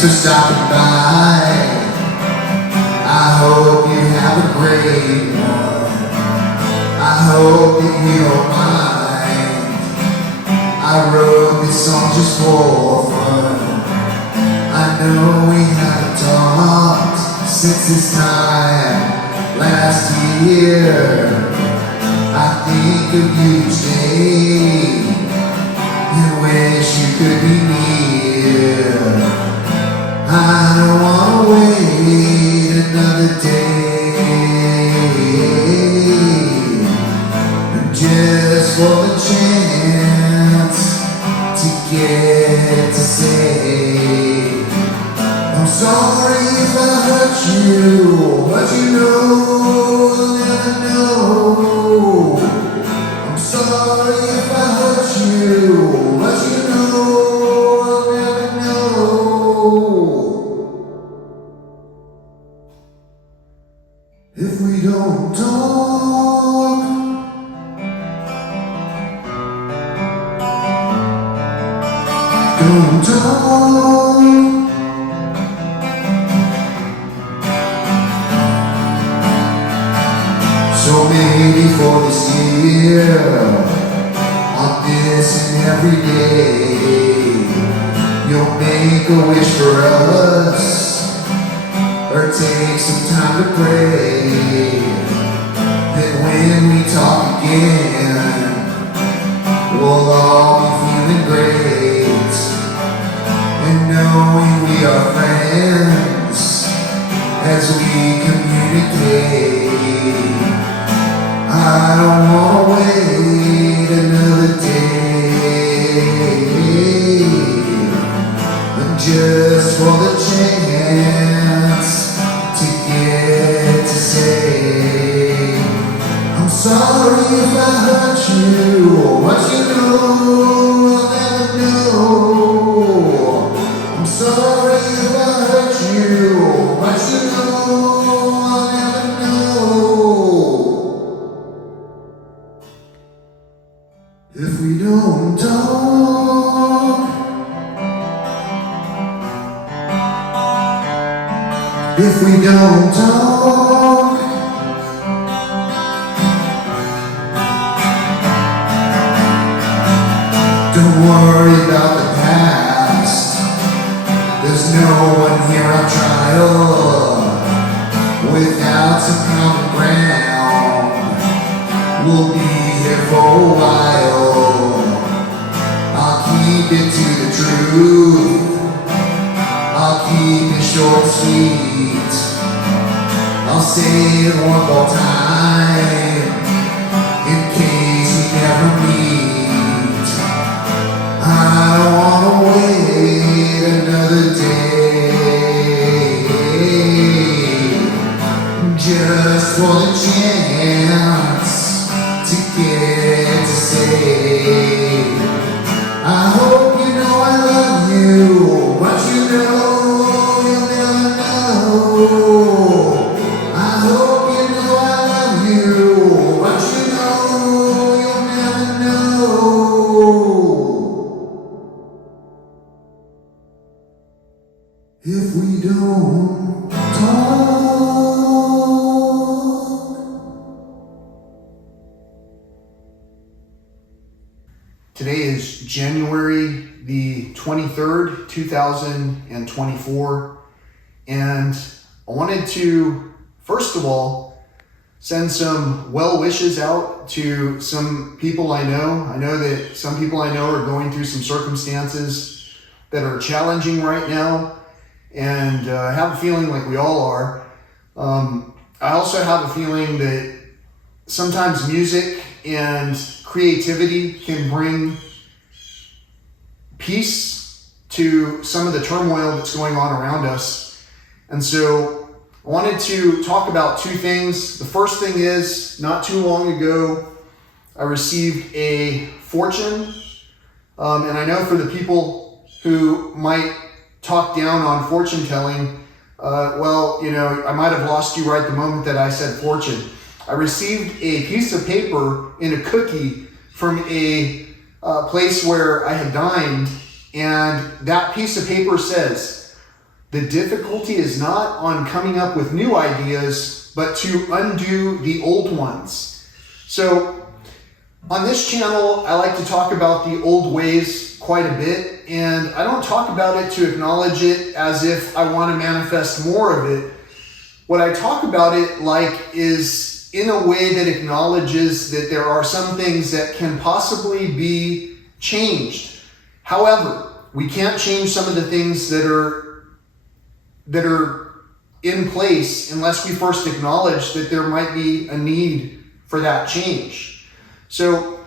Thanks for stopping by. I hope you have a great one. I hope that you don't mind. I wrote this song just for fun. I know we haven't talked since this time last year. I think of you each day and wish you could be near. I don't wanna wait another day just for the chance to get to say I'm sorry if I hurt you, but you know I'll never know. I'm sorry if I hurt you, but you know I'll never know. If we don't talk, don't talk. So maybe for this year, on this and every day, you'll make a wish for us, or take some time to pray. Then when we talk again, we'll all be feeling great, and knowing we are friends as we communicate. I don't wanna wait another day just for the chance to get to say I'm sorry if I hurt you, but you know I'll never know. I'm sorry if I hurt you, but you know I'll never know. If we don't talk, if we don't talk, don't worry about the past. There's no one here on trial without some common ground. We'll be here for a while. I'll keep it to the truth. I'll keep it short and sweet. I'll say it one more time in case we never meet. I don't wanna wait another day just for the chance to get to say I hope you know I love you, but you know you'll never know. I hope you know I love you, but you know you'll never know. If we don't talk. Today is January the 23rd, 2024, and I wanted to, first of all, send some well wishes out to some people I know. I know that some people I know are going through some circumstances that are challenging right now, and I have a feeling like we all are. I also have a feeling that sometimes music and creativity can bring peace to some of the turmoil that's going on around us. And so I wanted to talk about two things. The first thing is, not too long ago, I received a fortune. And I know for the people who might talk down on fortune telling, well, you know, I might have lost you right the moment that I said fortune. I received a piece of paper in a cookie from a place where I had dined, and that piece of paper says, The difficulty is not on coming up with new ideas, but to undo the old ones. So on this channel, I like to talk about the old ways quite a bit, and I don't talk about it to acknowledge it as if I want to manifest more of it. What I talk about it like is in a way that acknowledges that there are some things that can possibly be changed. However, we can't change some of the things that are in place unless we first acknowledge that there might be a need for that change. So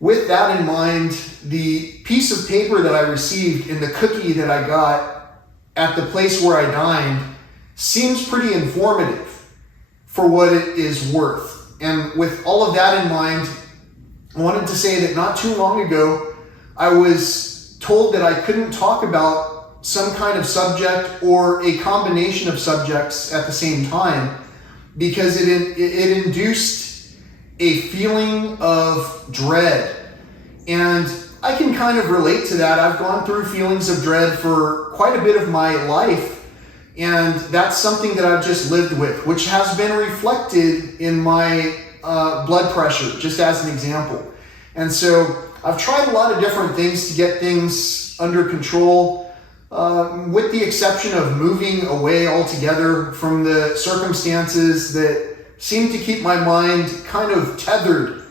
with that in mind, the piece of paper that I received and the cookie that I got at the place where I dined seems pretty informative for what it is worth. And with all of that in mind, I wanted to say that not too long ago, I was told that I couldn't talk about some kind of subject or a combination of subjects at the same time because it induced a feeling of dread. And I can kind of relate to that. I've gone through feelings of dread for quite a bit of my life. And that's something that I've just lived with, which has been reflected in my blood pressure, just as an example. And so I've tried a lot of different things to get things under control, with the exception of moving away altogether from the circumstances that seem to keep my mind kind of tethered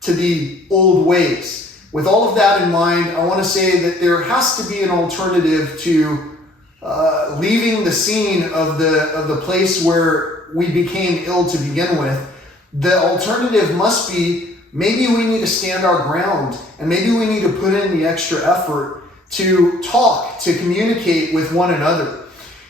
to the old ways. With all of that in mind, I want to say that there has to be an alternative to leaving the scene of the place where we became ill to begin with. The alternative must be maybe we need to stand our ground and maybe we need to put in the extra effort to talk, to communicate with one another.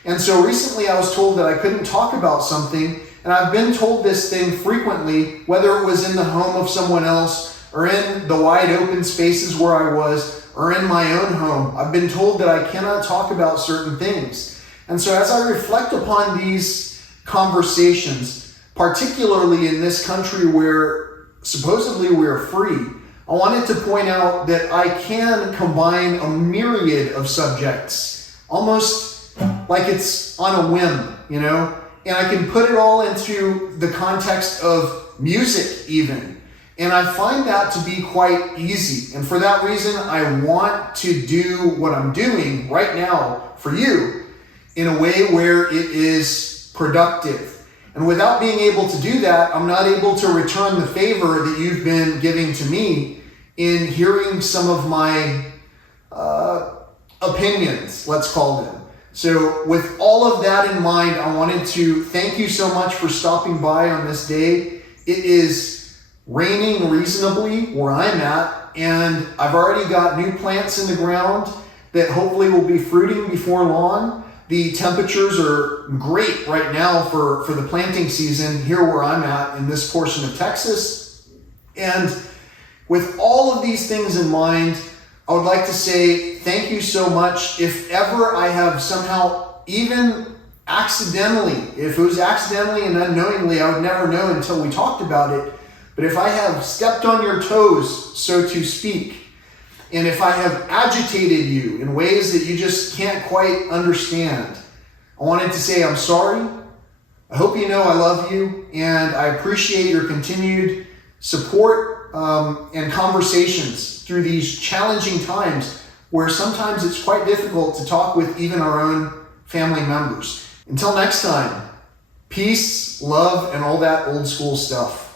And so recently I was told that I couldn't talk about something, and I've been told this thing frequently, whether it was in the home of someone else or in the wide open spaces where I was, or in my own home. I've been told that I cannot talk about certain things. And so as I reflect upon these conversations, particularly in this country where supposedly we're free, I wanted to point out that I can combine a myriad of subjects, almost like it's on a whim, and I can put it all into the context of music even. And I find that to be quite easy. And for that reason, I want to do what I'm doing right now for you in a way where it is productive. And without being able to do that, I'm not able to return the favor that you've been giving to me in hearing some of my opinions, let's call them. So with all of that in mind, I wanted to thank you so much for stopping by on this day. It is raining reasonably where I'm at, and I've already got new plants in the ground that hopefully will be fruiting before long. The temperatures are great right now for the planting season here where I'm at in this portion of Texas. And with all of these things in mind, I would like to say thank you so much. If ever I have somehow, even accidentally, if it was accidentally and unknowingly, I would never know until we talked about it. But if I have stepped on your toes, so to speak, and if I have agitated you in ways that you just can't quite understand, I wanted to say I'm sorry. I hope you know I love you, and I appreciate your continued support and conversations through these challenging times where sometimes it's quite difficult to talk with even our own family members. Until next time, peace, love, and all that old school stuff.